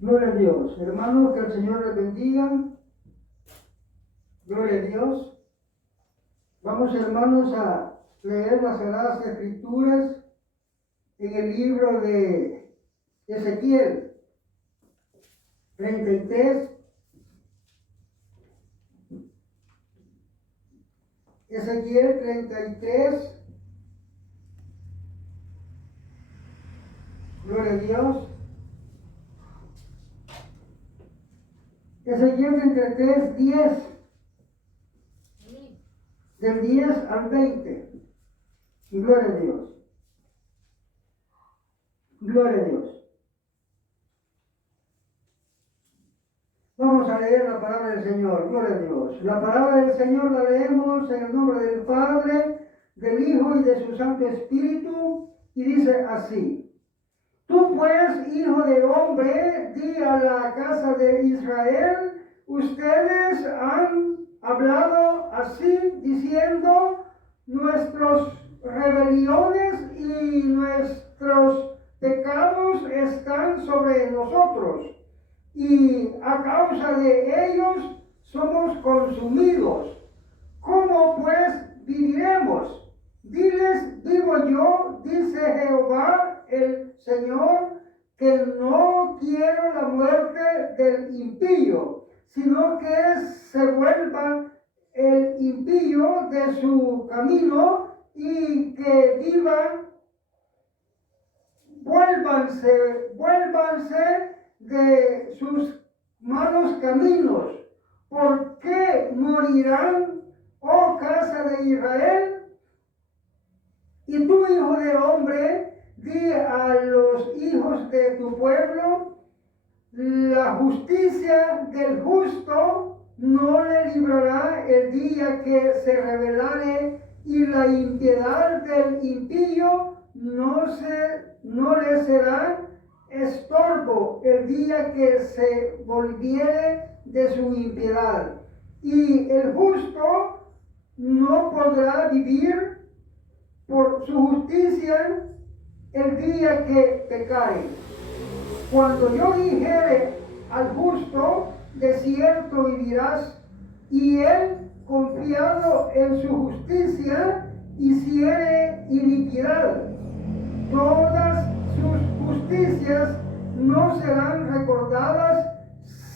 Gloria a Dios. Hermano, que el Señor les bendiga. Gloria a Dios. Vamos, hermanos, a leer las Sagradas Escrituras en el libro de Ezequiel 33. Ezequiel 33. Gloria a Dios. Ezequiel 33, 10. Del 10 al 20. Gloria a Dios. Gloria a Dios. Vamos a leer la palabra del Señor. Gloria a Dios. La palabra del Señor la leemos en el nombre del Padre, del Hijo y de su Santo Espíritu. Y dice así. Tú pues, hijo de hombre, di a la casa de Israel, ustedes han hablado así, diciendo, nuestras rebeliones y nuestros pecados están sobre nosotros, y a causa de ellos somos consumidos. ¿Cómo pues viviremos? Diles, vivo yo, dice Jehová el Señor, que no quiero la muerte del impío, sino que se vuelva el impío de su camino y que viva. Vuélvanse de sus malos caminos. ¿Por qué morirán, oh casa de Israel? Y tú, hijo de hombre, di a los hijos de tu pueblo, la justicia del justo no le librará el día que se rebelare, y la impiedad del impío no le será estorbo el día que se volviere de su impiedad. Y el justo no podrá vivir por su justicia el día que pecare. Cuando yo dijere al justo, de cierto vivirás, y él, confiado en su justicia, hiciere iniquidad, todas sus justicias no serán recordadas,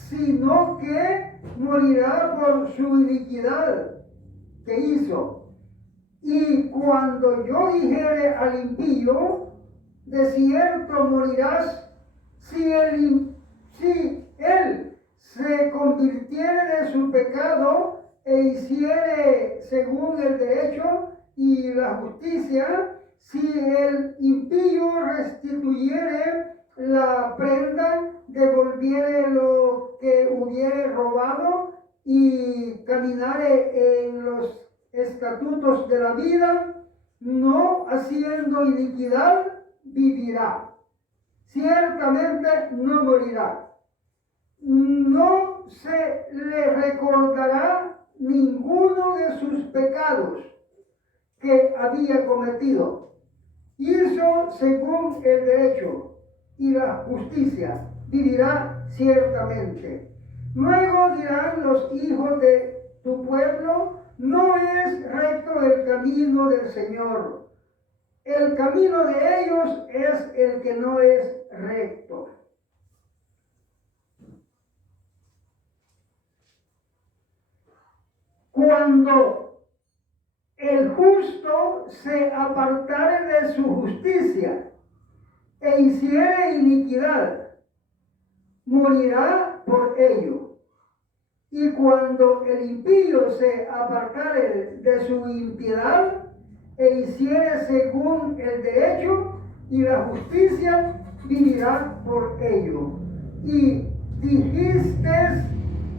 sino que morirá por su iniquidad que hizo. Y cuando yo dijere al impío, de cierto morirás, si él se convirtiere de su pecado e hiciere según el derecho y la justicia, si el impío restituyere la prenda, devolviere lo que hubiere robado y caminare en los estatutos de la vida, no haciendo iniquidad, vivirá. Ciertamente no morirá. No se le recordará ninguno de sus pecados que había cometido. Hizo según el derecho y la justicia, vivirá ciertamente. Luego dirán los hijos de tu pueblo, no es recto el camino del Señor. El camino de ellos es el que no es recto. Cuando el justo se apartare de su justicia e hiciere iniquidad, morirá por ello. Y cuando el impío se apartare de su impiedad e hiciere según el derecho y la justicia, vivirá por ello. Y dijiste,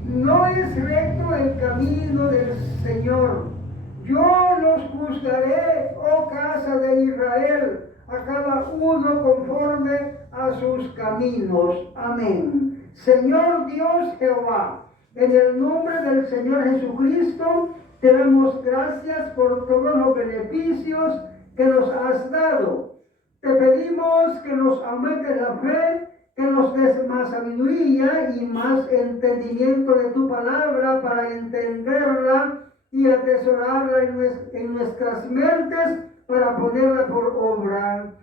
no es recto el camino del Señor. Yo los juzgaré, oh casa de Israel, a cada uno conforme a sus caminos. Amén. Señor Dios Jehová, en el nombre del Señor Jesucristo, te damos gracias por todos los beneficios que nos has dado. Te pedimos que nos aumentes la fe, que nos des más más sabiduría y más entendimiento de tu palabra para entenderla y atesorarla en nuestras mentes para ponerla por obra.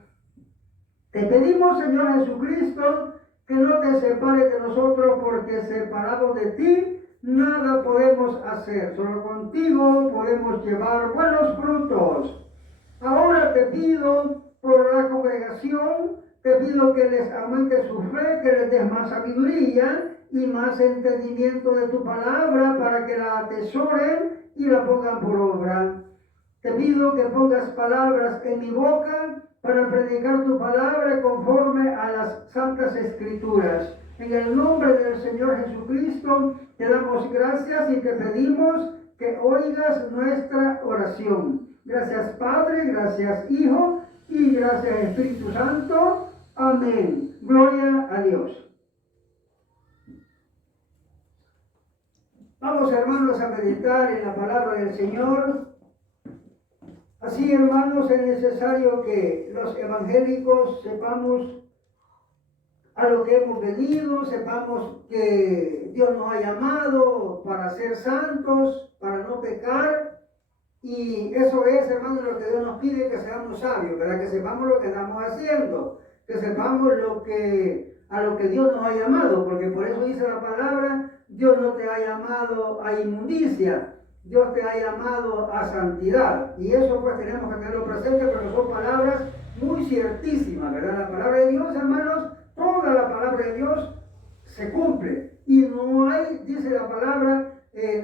Te pedimos, Señor Jesucristo, que no te separes de nosotros, porque separados de ti nada podemos hacer. Solo contigo podemos llevar buenos frutos. Ahora te pido por la congregación, te pido que les aumente su fe, que les des más sabiduría y más entendimiento de tu palabra para que la atesoren y la pongan por obra. Te pido que pongas palabras en mi boca para predicar tu palabra conforme a las santas escrituras. En el nombre del Señor Jesucristo te damos gracias y te pedimos que oigas nuestra oración. Gracias Padre, gracias Hijo y gracias Espíritu Santo. Amén. Gloria a Dios. Vamos, hermanos, a meditar en la palabra del Señor. Así, hermanos, es necesario que los evangélicos sepamos a lo que hemos venido, sepamos que Dios nos ha llamado para ser santos, para no pecar. Y eso es, hermanos, lo que Dios nos pide, que seamos sabios, ¿verdad? Que sepamos lo que estamos haciendo, que sepamos a lo que Dios nos ha llamado, porque por eso dice la palabra, Dios no te ha llamado a inmundicia, Dios te ha llamado a santidad. Y eso pues tenemos que tenerlo presente, porque son palabras muy ciertísimas, ¿verdad? La palabra de Dios, hermanos, toda la palabra de Dios se cumple. Y no hay, dice la palabra,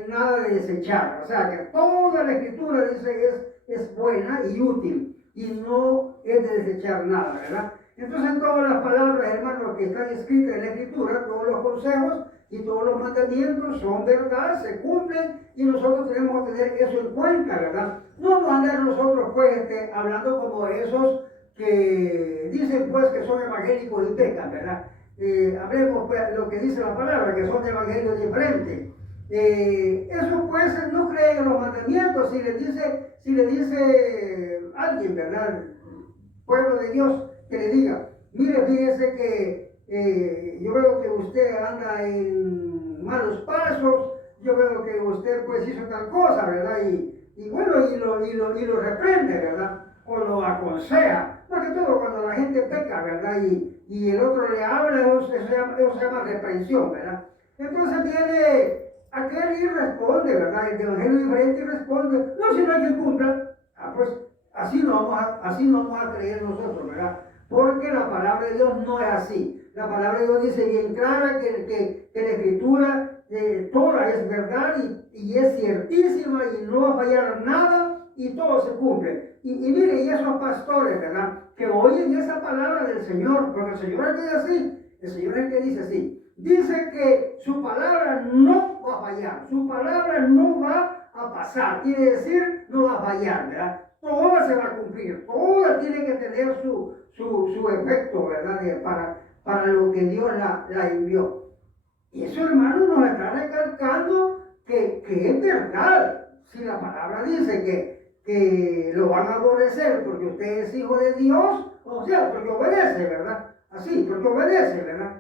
nada de desechar. O sea, que toda la escritura, dice, es buena y útil. Y no es de desechar nada, ¿verdad? Entonces todas las palabras, hermanos, que están escritas en la escritura, todos los consejos y todos los mandamientos son verdad, se cumplen, y nosotros tenemos que tener eso en cuenta, ¿verdad? No vamos a andar nosotros pues hablando como esos que dicen pues que son evangélicos y pecan, ¿verdad? Hablemos pues lo que dice la palabra, que son evangélicos diferentes. Eso pues no creen en los mandamientos. Si le dice alguien, ¿verdad? Pueblo de Dios, que le diga, mire, fíjese que yo veo que usted anda en malos pasos, yo veo que usted pues hizo tal cosa, ¿verdad? Y bueno, y lo reprende, ¿verdad? O lo aconseja. Más que todo cuando la gente peca, ¿verdad? Y el otro le habla, eso se llama reprensión, ¿verdad? Entonces viene aquel y responde, ¿verdad? El evangelio diferente y responde, no, si no hay quien cumpla, pues así no vamos a creer nosotros, ¿verdad? Porque la palabra de Dios no es así. La palabra de Dios dice bien clara que la escritura toda es verdad y es ciertísima y no va a fallar nada y todo se cumple. Y mire, y esos pastores, ¿verdad? Que oyen esa palabra del Señor, porque el Señor es el que dice así, el Señor es el que dice así. Dice que su palabra no va a fallar, su palabra no va a pasar, quiere decir no va a fallar, ¿verdad? Toda se va a cumplir, toda tiene que tener su efecto, ¿verdad? Para lo que Dios la envió. Y eso, hermano, nos está recalcando que es verdad. Si la palabra dice que lo van a aborrecer porque usted es hijo de Dios, o sea, porque obedece, ¿verdad? Así, porque obedece, ¿verdad?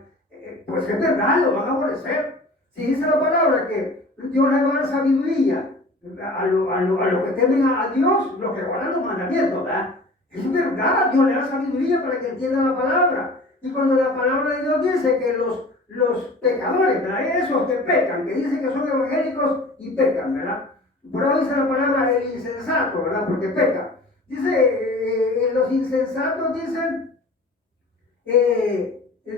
Pues es verdad, lo van a aborrecer. Si dice la palabra que Dios le va a dar sabiduría a los que temen a Dios, los que guardan los mandamientos, ¿verdad? Es verdad, Dios le da sabiduría para que entiendan la palabra. Y cuando la palabra de Dios dice que los pecadores, ¿verdad? Esos que pecan, que dicen que son evangélicos y pecan, ¿verdad? Por ahí dice la palabra el insensato, ¿verdad? Porque peca. Dice, los insensatos dicen,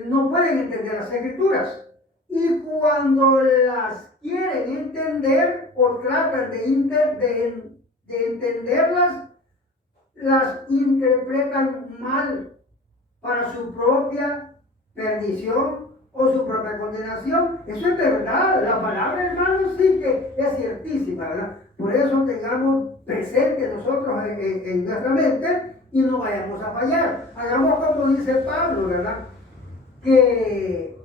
no pueden entender las escrituras. Y cuando las quieren entender o tratan de entenderlas, las interpretan mal para su propia perdición o su propia condenación. Eso es verdad. La palabra, hermano, sí que es ciertísima, ¿verdad? Por eso tengamos presente nosotros en nuestra mente y no vayamos a fallar. Hagamos como dice Pablo, ¿verdad? Que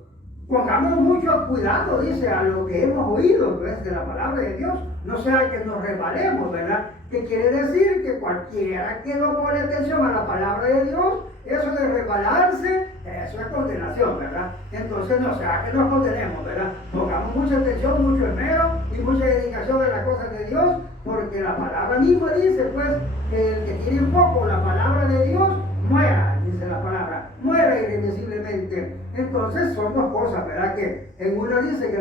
pongamos mucho cuidado, dice, a lo que hemos oído, pues, de la palabra de Dios, no sea que nos resbalemos, ¿verdad? Que quiere decir que cualquiera que no pone atención a la palabra de Dios, eso de resbalarse, eso es condenación, ¿verdad? Entonces no sea que nos condenemos, ¿verdad? Pongamos mucha atención, mucho esmero y mucha dedicación a las cosas de Dios, porque la palabra misma dice, pues, que el que tiene un poco la palabra de Dios, muera, dice la palabra, muera irremisiblemente. Entonces son dos cosas, ¿verdad? Que en una dice que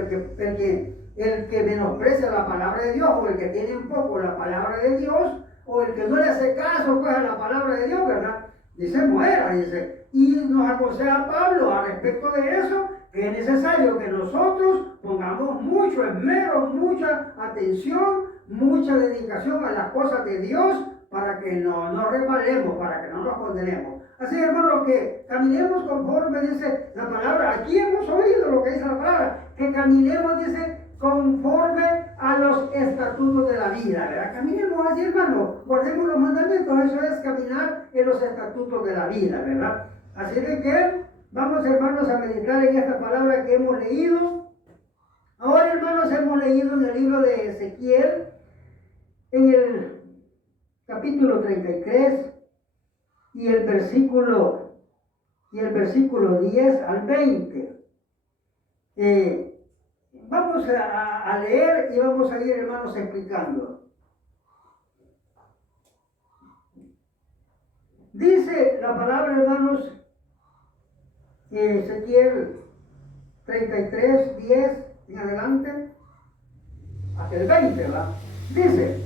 el que menosprecia la palabra de Dios, o el que tiene un poco la palabra de Dios, o el que no le hace caso pues a la palabra de Dios, ¿verdad? Dice muera, dice. Y nos aconseja Pablo al respecto de eso, que es necesario que nosotros pongamos mucho esmero, mucha atención, mucha dedicación a las cosas de Dios, para que no nos resbalemos, para que no nos condenemos. Así, hermanos, que caminemos conforme dice la palabra. Aquí hemos oído lo que dice la palabra, que caminemos, dice, conforme a los estatutos de la vida, ¿verdad? Caminemos así, hermano, guardemos los mandamientos, eso es caminar en los estatutos de la vida, ¿verdad? Así de que vamos, hermanos, a meditar en esta palabra que hemos leído. Ahora, hermanos, hemos leído en el libro de Ezequiel, en el capítulo 33 y el versículo 10 al 20. Vamos a leer y vamos a ir, hermanos, explicando. Dice la palabra, hermanos, Ezequiel 33, 10 en adelante, hasta el 20, ¿verdad? Dice: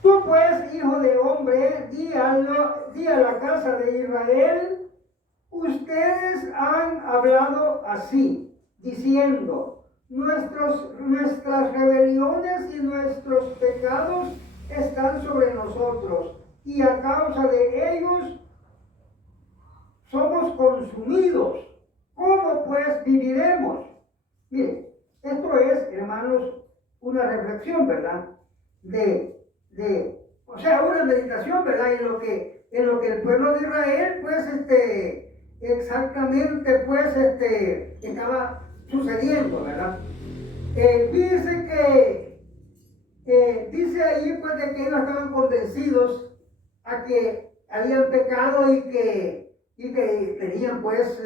tú pues, hijo de hombre, di a la casa de Israel, ustedes han hablado así, diciendo, nuestras rebeliones y nuestros pecados están sobre nosotros, y a causa de ellos somos consumidos. ¿Cómo pues viviremos? Miren, esto es, hermanos, una reflexión, ¿verdad? O sea, una meditación, ¿verdad? En lo que el pueblo de Israel, pues, exactamente, pues, estaba sucediendo, ¿verdad? Dice ahí, pues, de que ellos estaban convencidos a que habían pecado y que tenían, pues,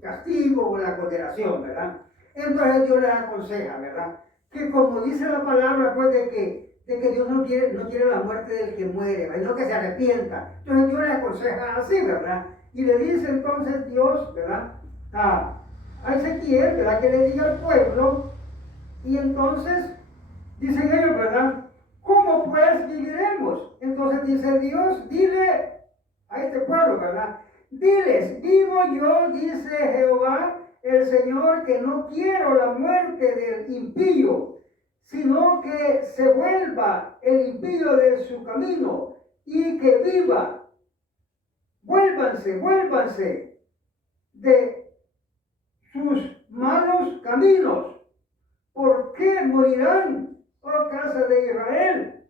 castigo o la condenación, ¿verdad? Entonces Dios les aconseja, ¿verdad? Que como dice la palabra, pues, de que Dios no quiere la muerte del que muere, ¿verdad? No que se arrepienta. Entonces Dios les aconseja así, ¿verdad? Y le dice entonces Dios, ¿verdad? A Ezequiel, ¿verdad? Que le diga al pueblo, y entonces dicen ellos, ¿verdad? ¿Cómo pues viviremos? Entonces dice Dios, dile a este pueblo, ¿verdad? Diles, vivo yo, dice Jehová, el Señor, que no quiero la muerte del impío, sino que se vuelva el impío de su camino y que viva. Vuélvanse de sus malos caminos. ¿Por qué morirán, oh casa de Israel?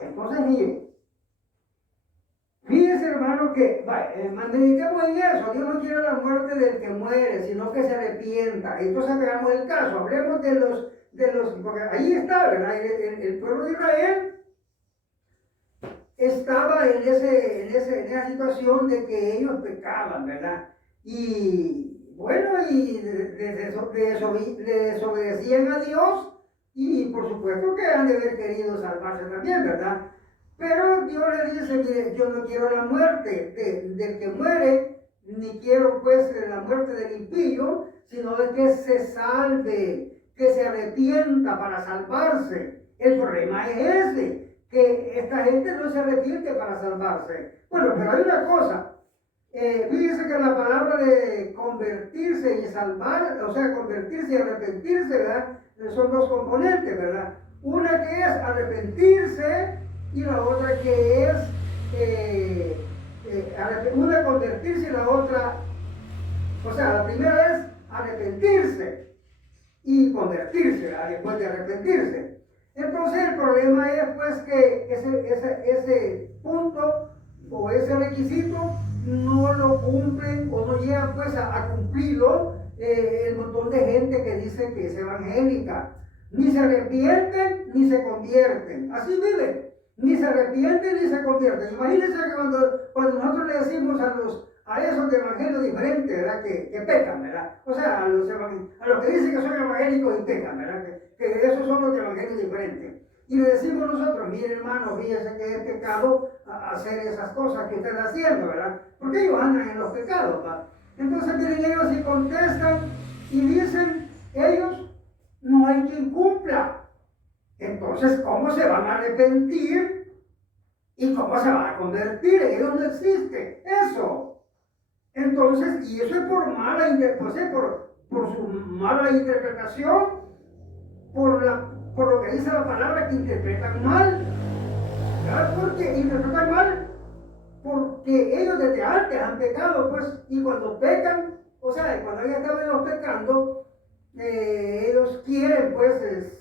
Entonces, miren, fíjense, hermano, que meditemos en eso. Dios no quiere la muerte del que muere, sino que se arrepienta. Entonces veamos el caso, hablemos de los, porque ahí está, ¿verdad? El pueblo de Israel estaba en esa situación de que ellos pecaban, ¿verdad? Y bueno, y desobedecían a Dios, y por supuesto que han de haber querido salvarse también, ¿verdad? Pero Dios le dice, mire, yo no quiero la muerte del que muere, ni quiero pues la muerte del impío, sino de que se salve, que se arrepienta para salvarse. El problema es ese, que esta gente no se arrepiente para salvarse. Bueno, pero hay una cosa, fíjense que la palabra de convertirse y salvar, o sea, convertirse y arrepentirse, ¿verdad? Son dos componentes, ¿verdad? Una que es arrepentirse, y la otra que es una convertirse y la otra, o sea, la primera es arrepentirse y convertirse, ¿verdad? Después de arrepentirse. Entonces el problema es pues que ese punto o ese requisito no lo cumplen o no llegan pues a cumplirlo el montón de gente que dice que es evangélica. Ni se arrepienten ni se convierten. Así viven. ni se arrepienten ni se convierten. Imagínense que cuando nosotros le decimos a esos de evangelios diferentes, ¿verdad? Que pecan, ¿verdad? O sea, a los que dicen que son evangélicos y pecan, ¿verdad? Que esos son los de evangelios diferentes. Y le decimos nosotros, mire hermano, fíjese que es pecado hacer esas cosas que usted está haciendo, ¿verdad? Porque ellos andan en los pecados, ¿verdad? Entonces vienen ellos y contestan y dicen, ellos no hay quien cumpla. Entonces, ¿cómo se van a arrepentir? ¿Y cómo se van a convertir? En ellos no existe eso. Entonces, y eso es por por su mala interpretación, por lo que dice la palabra, que interpretan mal. ¿Verdad? Porque interpretan mal, porque ellos desde antes han pecado, pues, y cuando pecan, o sea, cuando ellos estaban pecando, ellos quieren, pues,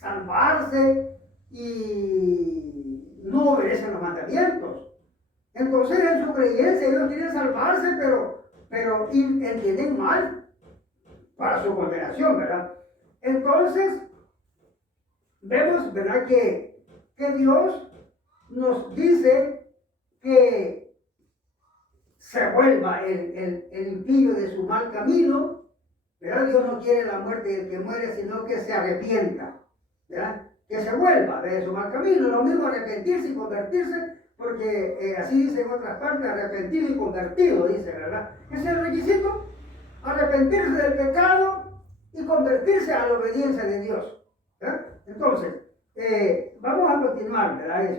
salvarse y no obedecen los mandamientos. Entonces, en su creencia, ellos quieren salvarse, pero entienden mal para su condenación, ¿verdad? Entonces, vemos, ¿verdad?, que Dios nos dice que se vuelva el impío de su mal camino, ¿verdad? Dios no quiere la muerte del que muere, sino que se arrepienta, ¿verdad? Que se vuelva de su mal camino. Lo mismo arrepentirse y convertirse, porque así dice en otras partes, arrepentido y convertido, dice, ¿verdad? Ese es el requisito, arrepentirse del pecado y convertirse a la obediencia de Dios, ¿verdad? Entonces, vamos a continuar, ¿verdad?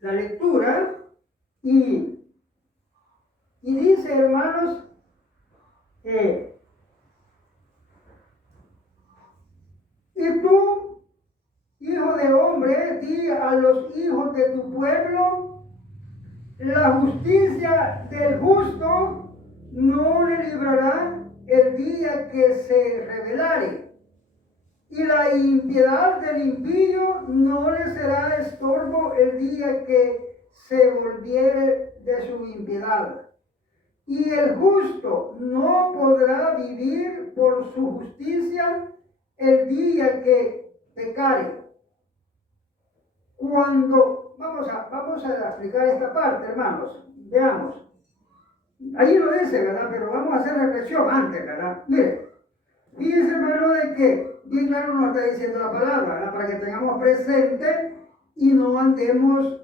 La lectura y dice, hermanos, y tú, hijo de hombre, di a los hijos de tu pueblo, la justicia del justo no le librará el día que se rebelare, y la impiedad del impío no le será estorbo el día que se volviere de su impiedad. Y el justo no podrá vivir por su justicia el día que pecare. Vamos a explicar esta parte, hermanos. Veamos. Ahí lo dice, ¿verdad? Pero vamos a hacer reflexión antes, ¿verdad? Mire, fíjense, hermano, de que bien claro nos está diciendo la palabra, ¿verdad? Para que tengamos presente y no andemos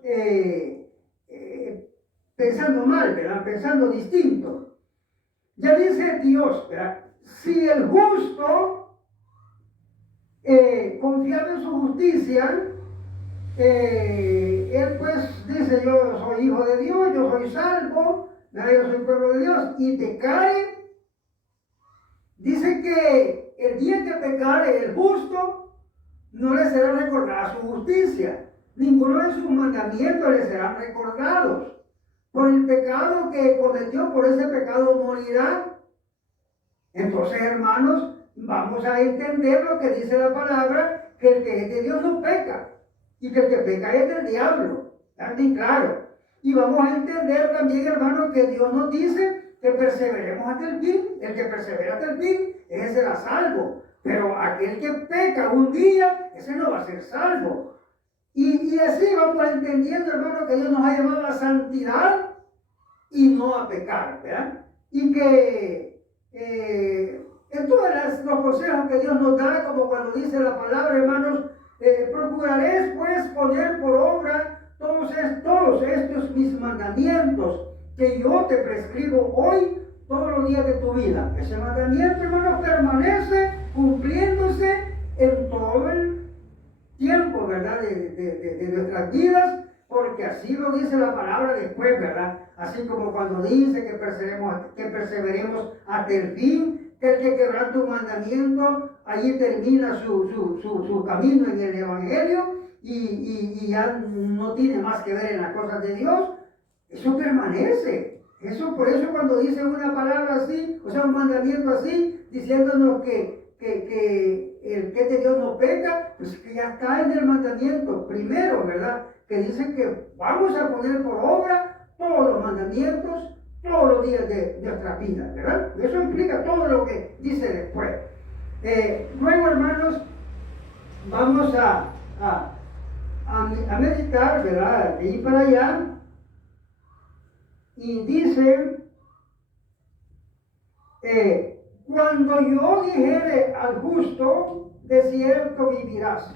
pensando mal, ¿verdad? Pensando distinto. Ya dice Dios, ¿verdad? Si el justo, confiado en su justicia, él pues dice, yo soy hijo de Dios, yo soy salvo, ¿verdad? Yo soy pueblo de Dios, y pecare, dice que el día que pecare el justo, no le será recordada su justicia, ninguno de sus mandamientos le serán recordados. Por el pecado que cometió, por ese pecado morirá. Entonces, hermanos, vamos a entender lo que dice la palabra, que el que es de Dios no peca, y que el que peca es del diablo. ¿Está bien claro? Y vamos a entender también, hermanos, que Dios nos dice que perseveremos hasta el fin. El que persevera hasta el fin, ese será salvo. Pero aquel que peca un día, ese no va a ser salvo. Y así vamos entendiendo, hermano, que Dios nos ha llamado a la santidad y no a pecar, ¿verdad? Y que en todos los consejos que Dios nos da, como cuando dice la palabra, hermanos, procuraréis pues poner por obra todos estos mis mandamientos que yo te prescribo hoy, todos los días de tu vida. Ese mandamiento, hermanos, permanece cumpliéndose en todo el tiempo, ¿verdad? De nuestras vidas, porque así lo dice la palabra después, ¿verdad? Así como cuando dice que perseveremos hasta el fin, que el que quebranta un mandamiento, allí termina su camino en el Evangelio y ya no tiene más que ver en las cosas de Dios. Eso permanece. Por eso cuando dice una palabra así, o sea, un mandamiento así, diciéndonos que el que de Dios no peca, pues que ya está en el mandamiento primero, ¿verdad? Que dice que vamos a poner por obra todos los mandamientos todos los días de nuestra vida, ¿verdad? Eso implica todo lo que dice después. Luego, hermanos, vamos a a meditar, ¿verdad? De ir para allá. Y dice, cuando yo dijere al justo, de cierto vivirás.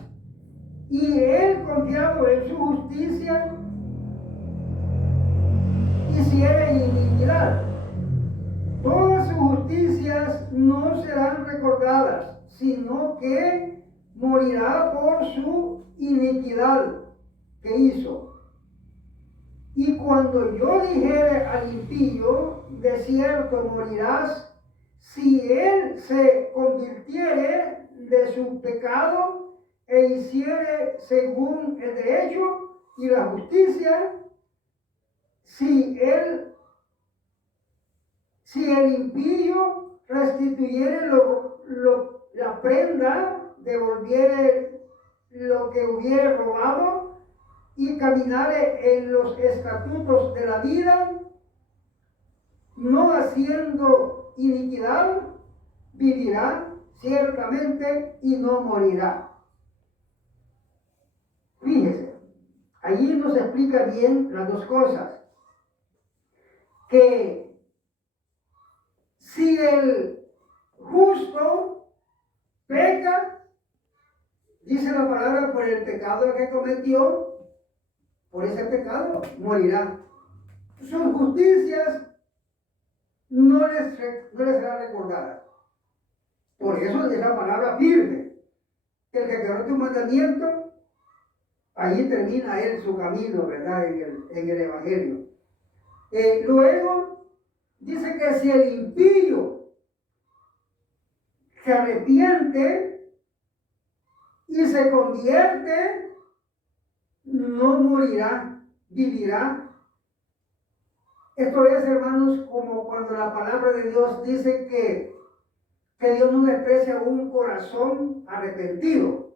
Y él, confiado en su justicia, hiciere iniquidad. Todas sus justicias no serán recordadas, sino que morirá por su iniquidad que hizo. Y cuando yo dijere al impío, de cierto morirás, si él se convirtiere de su pecado e hiciere según el derecho y la justicia, si el impío restituyere la prenda, devolviere lo que hubiere robado y caminare en los estatutos de la vida, no haciendo iniquidad, vivirá ciertamente y no morirá. Fíjese, allí nos explica bien las dos cosas. Que si el justo peca, dice la palabra, por el pecado que cometió, por ese pecado morirá. Sus justicias no les será recordada. Por eso es la palabra firme. Que el que quebrante un mandamiento, allí termina él su camino, ¿verdad? En el Evangelio. Luego, dice que si el impío se arrepiente y se convierte, no morirá, vivirá. Esto es, hermanos, como cuando la palabra de Dios dice que Dios no desprecia un corazón arrepentido,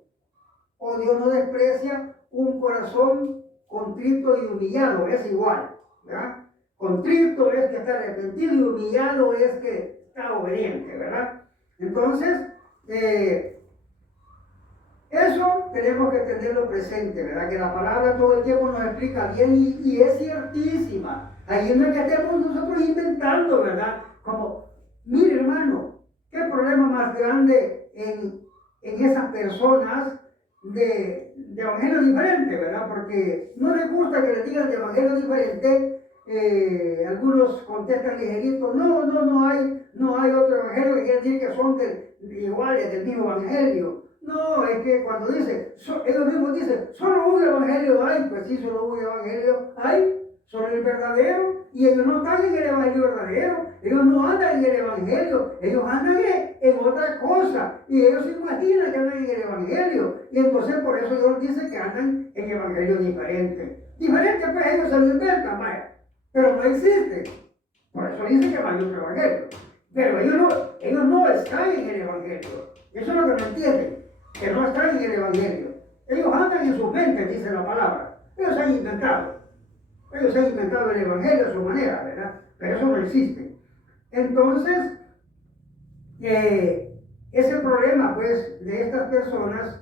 o Dios no desprecia un corazón contrito y humillado, es igual, ¿verdad? Contrito es que está arrepentido y humillado es que está obediente, ¿verdad? Entonces, eso tenemos que tenerlo presente, ¿verdad? Que la palabra todo el tiempo nos explica bien y es ciertísima. Ahí no es que estemos nosotros inventando, ¿verdad? Como, mire hermano, qué problema más grande en esas personas de evangelio diferente, ¿verdad? Porque no les gusta que les digan de evangelio diferente. Algunos contestan ligerito, no hay otro evangelio, que quiere decir que son iguales del mismo evangelio. No, es que cuando dice, ellos mismos dicen, solo un evangelio hay, pues sí, solo un evangelio hay, solo el verdadero, y ellos no están en el evangelio verdadero, ellos no andan en el evangelio, ellos andan en otra cosa, y ellos se imaginan que andan en el evangelio, y entonces por eso Dios dice que andan en evangelio diferente. Diferente, pues ellos se lo inventan, vaya, pero no existe. Por eso dice que no hay otro evangelio. Pero ellos no están en el evangelio. Eso es lo que no entienden, que no están en el evangelio. Ellos andan en sus mentes, dice la palabra. Ellos han inventado el evangelio a su manera, ¿verdad? Pero eso no existe. Entonces, ese problema, pues, de estas personas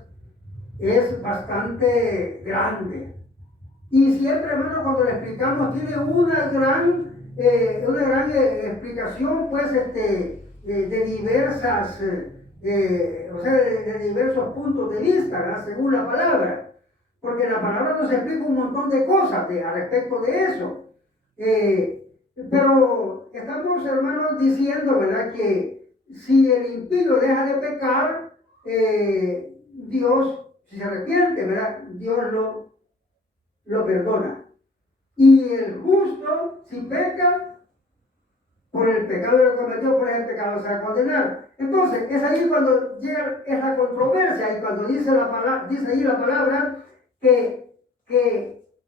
es bastante grande. Y siempre, hermano, cuando le explicamos, tiene una gran explicación, pues, de diversas, de diversos puntos de vista, ¿verdad? Según la palabra. Porque la palabra nos explica un montón de cosas a respecto de eso. Pero estamos, hermanos, diciendo, ¿verdad? Que si el impío deja de pecar, Dios, si se arrepiente, ¿verdad? Dios lo perdona. Y el justo, si peca, por el pecado que cometió, por ese pecado se va a condenar. Entonces, es ahí cuando llega esa controversia y cuando dice ahí la palabra que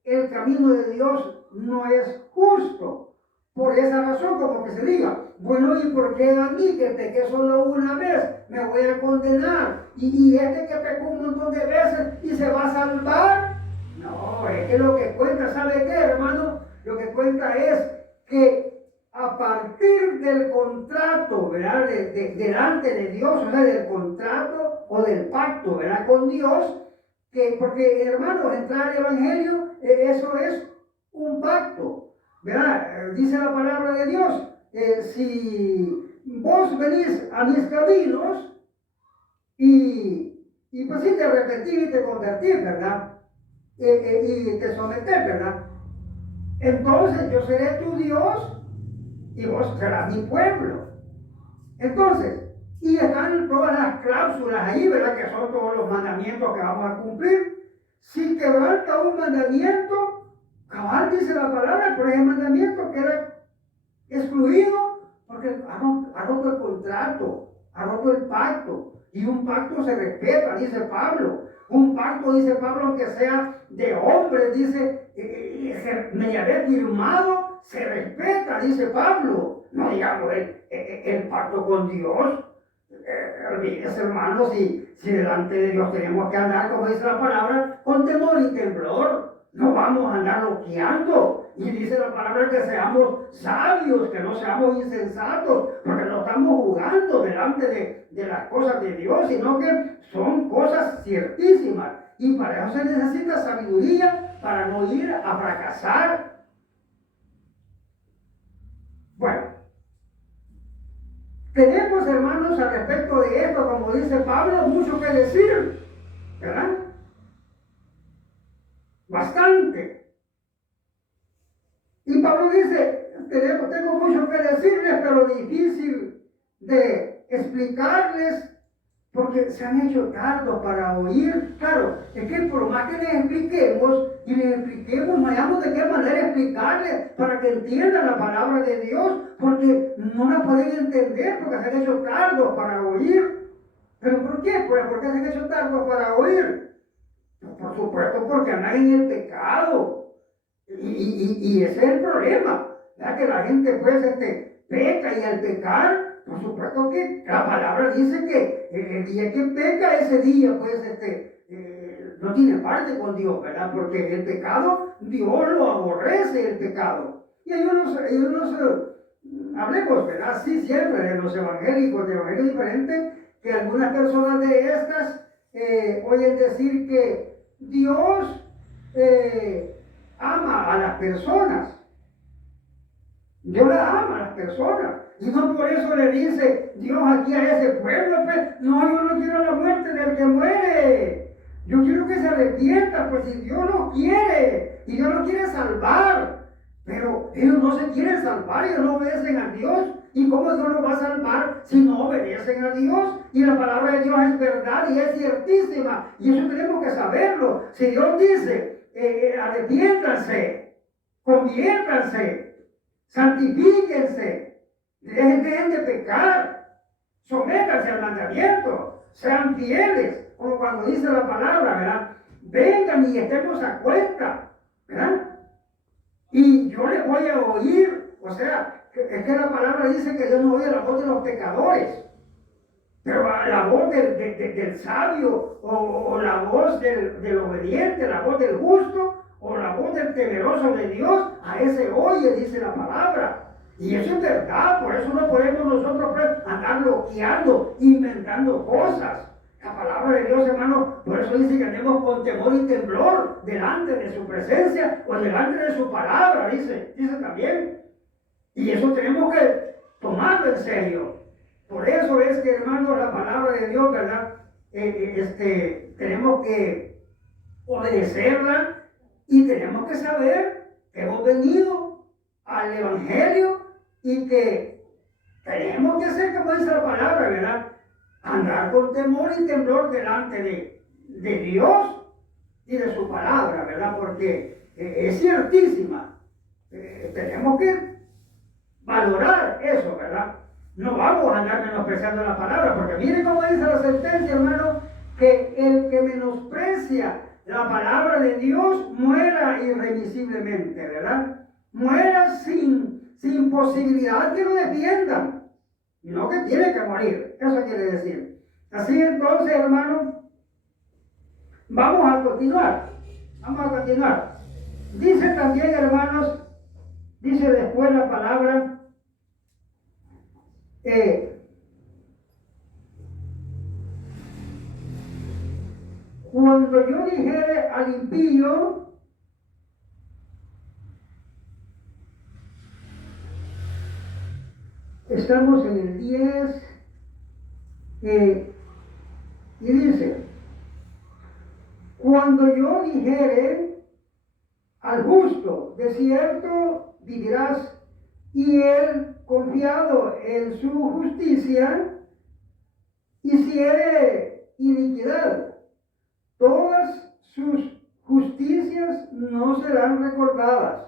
el camino de Dios no es justo. Por esa razón, como que se diga, bueno, ¿y por qué a mí que pequé solo una vez me voy a condenar? Y este que pecó un montón de veces y se va a salvar. No, es que lo que cuenta, ¿sabe qué, hermano? Lo que cuenta es que a partir del contrato, ¿verdad? Delante de Dios, o sea, del contrato o del pacto, ¿verdad? Con Dios, porque hermanos, entrar al Evangelio, eso es un pacto, ¿verdad? Dice la palabra de Dios, si vos venís a mis caminos y pues si te arrepentís y te convertís, ¿verdad? Y te sometés, ¿verdad? Entonces yo seré tu Dios y vos serás mi pueblo. Entonces, y están todas las cláusulas ahí, ¿verdad? Que son todos los mandamientos que vamos a cumplir. Si quebranta un mandamiento, cabal dice la palabra, pero hay mandamiento que era excluido porque ha roto el contrato, ha roto el pacto. Y un pacto se respeta, dice Pablo. Un pacto, dice Pablo, aunque sea de hombres, dice, mediante firmado, se respeta, dice Pablo. No digamos el pacto con Dios. Olvídese, hermanos, si delante de Dios tenemos que andar, como dice la palabra, con temor y temblor. No vamos a andar loqueando. Y dice la palabra que seamos sabios, que no seamos insensatos, porque no estamos jugando delante de las cosas de Dios, sino que son cosas ciertísimas. Y para eso se necesita sabiduría para no ir a fracasar. Bueno, tenemos, hermanos, al respecto de esto, como dice Pablo, mucho que decir, ¿verdad? Bastante. Y Pablo dice, tengo mucho que decirles, pero difícil de explicarles, porque se han hecho tardos para oír. Claro, es que por más que les expliquemos, no hayamos de qué manera explicarles para que entiendan la palabra de Dios, porque no la pueden entender, porque se han hecho tardos para oír. ¿Pero por qué? Pues porque se han hecho tardos para oír. Pues por supuesto, porque andan en el pecado. Y ese es el problema, ¿verdad? Que la gente pues peca, y al pecar, por supuesto que la palabra dice que el día que peca, ese día pues no tiene parte con Dios, ¿verdad? Porque el pecado, Dios lo aborrece, el pecado. Y hay unos hablemos, ¿verdad? Sí, siempre de los evangélicos, de evangelios diferentes, que algunas personas de estas oyen decir que Dios ama a las personas. Dios las ama a las personas. Y no por eso le dice Dios aquí a ese pueblo, pues, no, yo no quiero la muerte del que muere. Yo quiero que se arrepienta, pues si Dios lo quiere, y Dios lo quiere salvar. Pero ellos no se quieren salvar, ellos no obedecen a Dios. ¿Y cómo Dios los va a salvar si no obedecen a Dios? Y la palabra de Dios es verdad y es ciertísima. Y eso tenemos que saberlo. Si Dios dice, arrepiéntanse, conviértanse, santifíquense, dejen de pecar, sométanse al mandamiento, sean fieles, como cuando dice la palabra, ¿verdad? Vengan y estemos a cuenta, ¿verdad? Y yo les voy a oír, o sea, es que la palabra dice que Dios no oye la voz de los pecadores, pero la voz del sabio, o la voz del obediente, la voz del justo, o la voz del temeroso de Dios, a ese oye, dice la palabra. Y eso es verdad, por eso no podemos nosotros pues, andar loqueando, inventando cosas. La palabra de Dios, hermano, por eso dice que andemos con temor y temblor delante de su presencia o delante de su palabra, dice también. Y eso tenemos que tomarlo en serio. Por eso es que, hermano, la palabra de Dios, ¿verdad? Tenemos que obedecerla y tenemos que saber que hemos venido al Evangelio y que tenemos que hacer, como dice la palabra, ¿verdad? Andar con temor y temblor delante de Dios y de su palabra, ¿verdad? Porque es ciertísima. Tenemos que valorar eso, ¿verdad? No vamos a andar menospreciando la palabra, porque miren cómo dice la sentencia, hermano, que el que menosprecia la palabra de Dios muera irremisiblemente, ¿verdad? Muera sin posibilidad que lo defiendan. Y no que tiene que morir, eso quiere decir. Así entonces, hermano, vamos a continuar. Dice también, hermanos, dice después la palabra, Cuando yo dijere al impío, estamos en el 10, y dice, cuando yo dijere al justo, de cierto vivirás, y él confiado en su justicia, hiciere iniquidad, todas sus justicias no serán recordadas,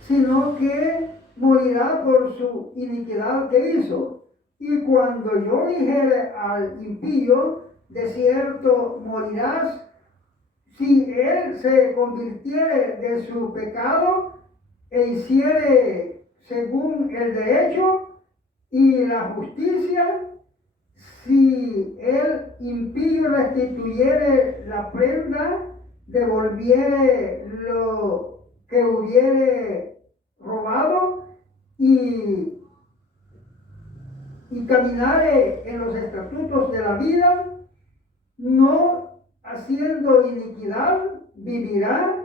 sino que morirá por su iniquidad que hizo. Y cuando yo dijere al impío, de cierto morirás, si él se convirtiere de su pecado e hiciere según el derecho y la justicia, si el impío restituyere la prenda, devolviere lo que hubiere robado y caminare en los estatutos de la vida, no haciendo iniquidad, vivirá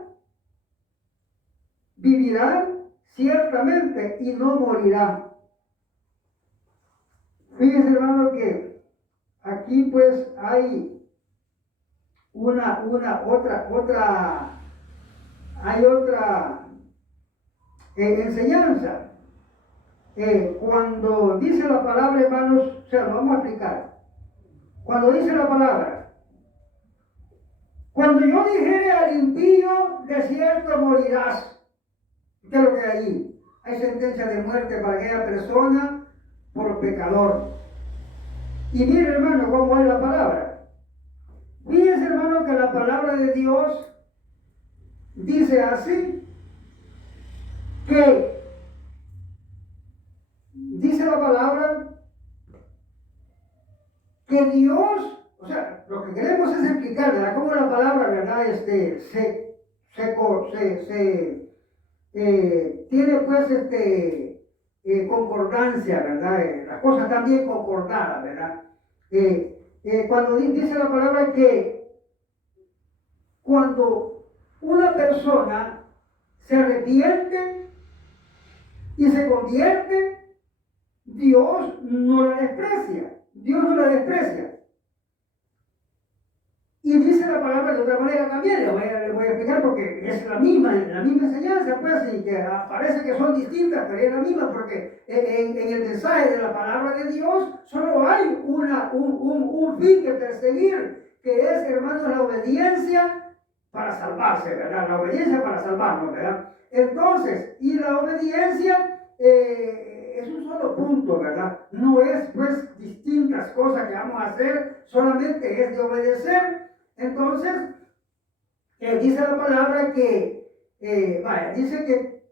ciertamente y no morirá. Fíjense, hermano, que aquí pues hay otra enseñanza. Cuando dice la palabra, hermanos, se lo vamos a explicar. Cuando dice la palabra, cuando yo dijere al impío, de cierto morirás. ¿Qué es lo que hay allí? Hay sentencia de muerte para aquella persona por pecador. Y mire, hermano, cómo es la palabra. Fíjense, hermano, que la palabra de Dios dice así, que dice la palabra que Dios, o sea, lo que queremos es explicar, ¿verdad? Cómo la palabra, ¿verdad? Tiene pues concordancia, ¿verdad? Las cosas están bien concordadas, ¿verdad? Cuando dice la palabra que cuando una persona se arrepiente y se convierte, Dios no la desprecia. Dios no la desprecia. Y dice la palabra de otra manera también, le voy a explicar porque es la misma enseñanza, pues, y que parece que son distintas, pero es la misma, porque en el mensaje de la palabra de Dios solo hay un fin que perseguir, que es, hermanos, la obediencia para salvarse, ¿verdad? La obediencia para salvarnos, ¿verdad? Entonces, y la obediencia es un solo punto, ¿verdad? No es, pues, distintas cosas que vamos a hacer, solamente es de obedecer. Entonces, dice la palabra que, dice que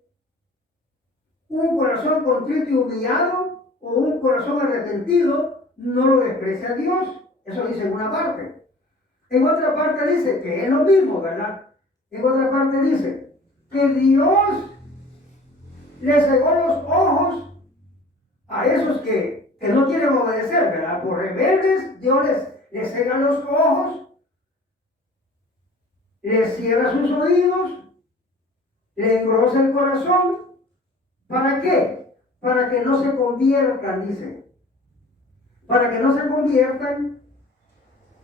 un corazón contrito y humillado o un corazón arrepentido no lo desprecia a Dios. Eso dice en una parte. En otra parte dice que es lo mismo, ¿verdad? En otra parte dice que Dios le cegó los ojos a esos que no quieren obedecer, ¿verdad? Por rebeldes, Dios les cega los ojos, les cierra sus oídos, le engrosa el corazón. ¿Para qué? Para que no se conviertan, dice. Para que no se conviertan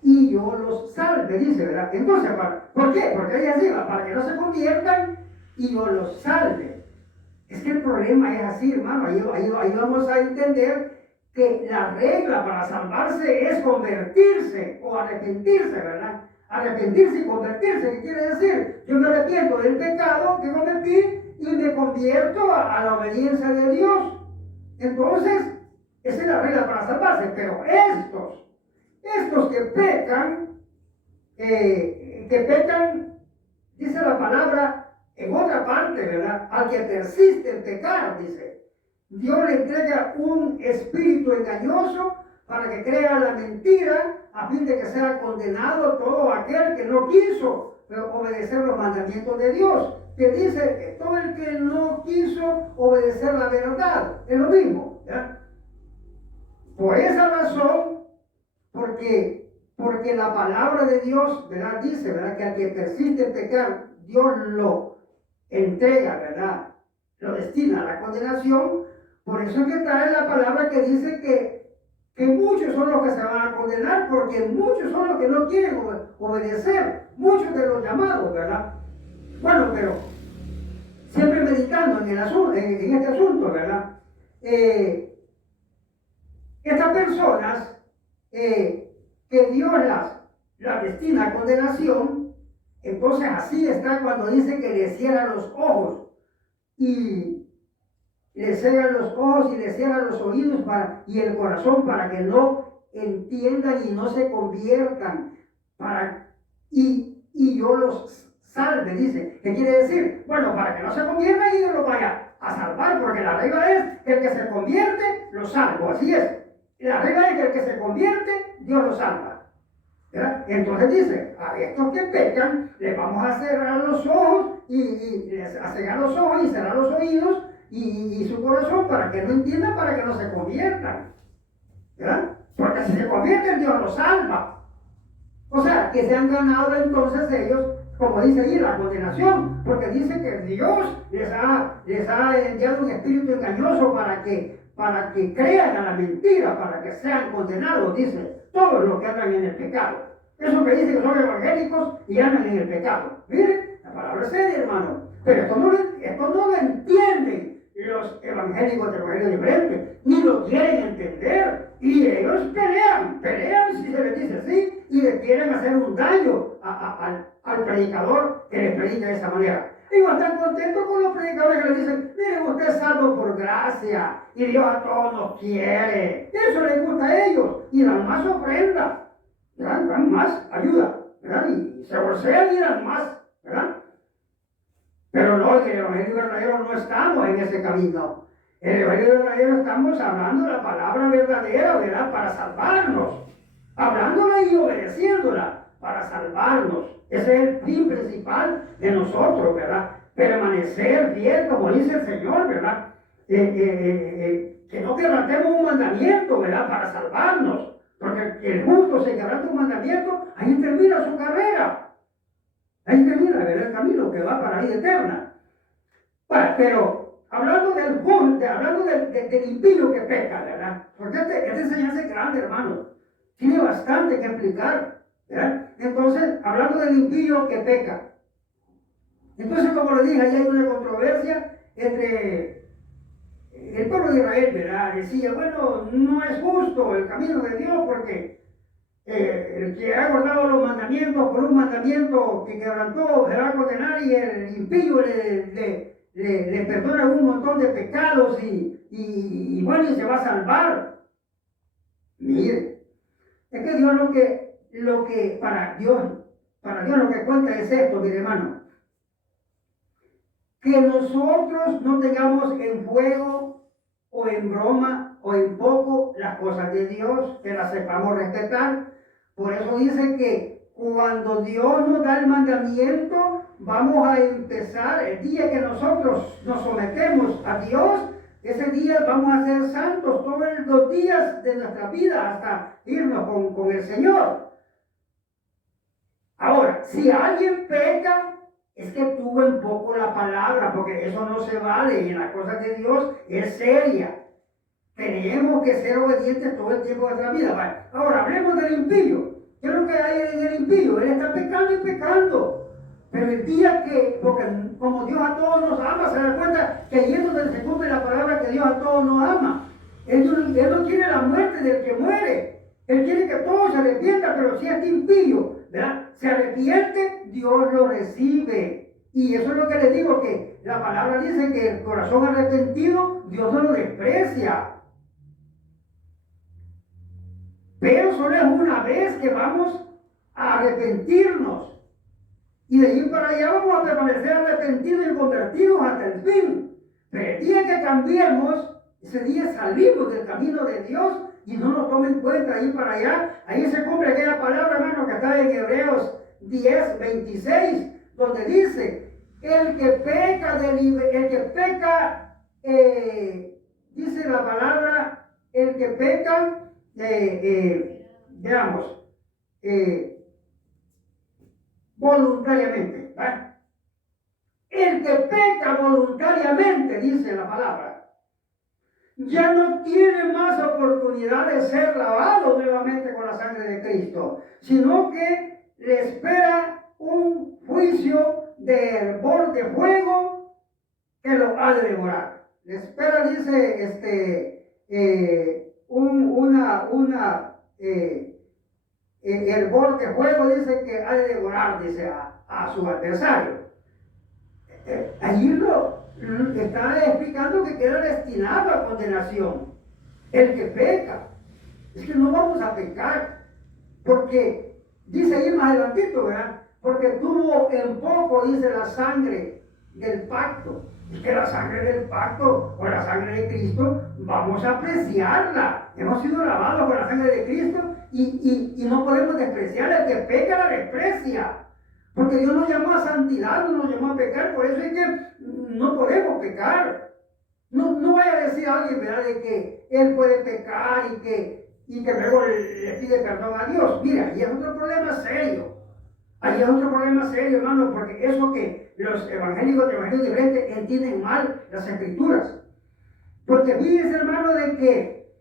y yo los salve, dice, ¿verdad? Entonces, ¿por qué? Porque ella dice, para que no se conviertan y yo los salve. Es que el problema es así, hermano. Ahí vamos a entender que la regla para salvarse es convertirse o arrepentirse, ¿verdad? Arrepentirse y convertirse. ¿Qué quiere decir? Yo me arrepiento del pecado que cometí y me convierto a la obediencia de Dios. Entonces, esa es la regla para salvarse. Pero estos que pecan, dice la palabra en otra parte, ¿verdad? Al que persiste en pecar, dice, Dios le entrega un espíritu engañoso para que crea la mentira, a fin de que sea condenado todo aquel que no quiso obedecer los mandamientos de Dios. Que dice que todo el que no quiso obedecer la verdad, es lo mismo, ¿verdad? Por esa razón, porque porque la palabra de Dios, ¿verdad? Dice, ¿verdad? Que al que persiste en pecar, Dios lo entrega, ¿verdad? Lo destina a la condenación. Por eso es que trae la palabra que dice que muchos son los que se van a condenar, porque muchos son los que no quieren obedecer, muchos de los llamados, ¿verdad? Bueno, pero siempre meditando en este asunto, ¿verdad? Estas personas que Dios las destina a condenación, entonces así está cuando dice que le cierra los ojos y le cierra los ojos y le cierra los oídos y el corazón para que no entiendan y no se conviertan y yo los salve, dice. ¿Qué quiere decir? Bueno, para que no se conviertan y yo los vaya a salvar, porque la regla es que el que se convierte, lo salvo, así es. La regla es que el que se convierte, Dios lo salva. ¿Verdad? Entonces dice, a estos que pecan, les vamos a cerrar los ojos a cegar los ojos y cerrar los oídos y su corazón para que no entiendan, para que no se conviertan. ¿Verdad? Porque si se convierten, Dios los salva. O sea, que se han ganado entonces ellos, como dice ahí, la condenación, porque dice que Dios les ha enviado un espíritu engañoso para que crean a la mentira, para que sean condenados, dice, todos los que andan en el pecado. Eso que dice que son evangélicos y andan en el pecado. Miren, la palabra es seria, hermano. Pero esto no lo entienden los evangélicos del evangelio diferente, ni lo quieren entender. Y ellos pelean si se les dice así, y le quieren hacer un daño al predicador que les predica de esa manera. Ellos están contentos con los predicadores que les dicen, miren, usted es salvo por gracia, y Dios a todos nos quiere. Eso les gusta a ellos, y dan más ofrenda, dan más ayuda, ¿verdad? Y se bolsean y dan más, ¿verdad? Pero no, en el evangelio verdadero no estamos en ese camino. En el evangelio verdadero estamos hablando la palabra verdadera, ¿verdad? Para salvarnos. Hablándola y obedeciéndola para salvarnos. Ese es el fin principal de nosotros, ¿verdad? Permanecer fiel, como dice el Señor, ¿verdad? Que no quebrantemos un mandamiento, ¿verdad? Para salvarnos. Porque el justo se quebranta un mandamiento, ahí termina su carrera. Ahí termina, ¿verdad? El camino que va para la vida eterna. Bueno, pero hablando del justo, hablando del impío que peca, ¿verdad? Porque esta enseñanza es grande, hermano. Tiene bastante que explicar, ¿verdad? Entonces, hablando del impío que peca. Entonces, como le dije, ahí hay una controversia entre el pueblo de Israel, ¿verdad? Decía, bueno, no es justo el camino de Dios porque el que ha guardado los mandamientos por un mandamiento que quebrantó se va a condenar y el impío le perdona un montón de pecados y bueno, y se va a salvar. Mire, es que Dios para Dios lo que cuenta es esto, mi hermano. Que nosotros no tengamos en juego o en broma o en poco las cosas de Dios, que las sepamos respetar. Por eso dice que cuando Dios nos da el mandamiento, vamos a empezar el día que nosotros nos sometemos a Dios. Ese día vamos a ser santos todos los días de nuestra vida hasta irnos con el Señor. Ahora, si alguien peca, es que tuvo en poco la palabra, porque eso no se vale y en las cosas de Dios es seria. Tenemos que ser obedientes todo el tiempo de nuestra vida. Vale. Ahora, hablemos del impío. ¿Qué es lo que hay en el impío? Él está pecando y pecando. Pero el día porque como Dios a todos nos ama, se da cuenta que ahí es donde se cumple la palabra que Dios a todos nos ama. Él no quiere la muerte del que muere. Él quiere que todos se arrepientan, pero si este impío, ¿verdad?, se arrepiente, Dios lo recibe. Y eso es lo que les digo, que la palabra dice que el corazón arrepentido, Dios no lo desprecia. Pero solo es una vez que vamos a arrepentirnos. Y de ahí para allá vamos a permanecer arrepentidos y convertidos hasta el fin. Pero el día que cambiemos, ese día salimos del camino de Dios y no nos tomen en cuenta ahí para allá. Ahí se cumple aquella palabra, hermano, que está en Hebreos 10:26, donde dice, el que peca, dice la palabra, el que peca, veamos, voluntariamente. ¿Verdad? El que peca voluntariamente, dice la palabra, ya no tiene más oportunidad de ser lavado nuevamente con la sangre de Cristo, sino que le espera un juicio de hervor de fuego que lo ha de devorar. Le espera, dice, hervor de fuego, dice que ha de devorar, dice, a su adversario. Allí lo está explicando que queda destinado a condenación. El que peca. Es que no vamos a pecar. Porque, dice ahí más adelantito, ¿verdad? Porque tuvo en poco, dice, la sangre del pacto. Es que la sangre del pacto o la sangre de Cristo, vamos a apreciarla. Hemos sido lavados con la sangre de Cristo y no podemos despreciarla. El que peca la desprecia. Porque Dios nos llamó a santidad, no nos llamó a pecar, por eso es que no podemos pecar. No vaya a decir a alguien, ¿verdad?, de que él puede pecar y que luego le pide perdón a Dios. Mira, ahí es otro problema serio. Ahí es otro problema serio, hermano, porque eso que los evangélicos de evangelio diferente entienden mal las escrituras. Porque fíjense, hermano, de que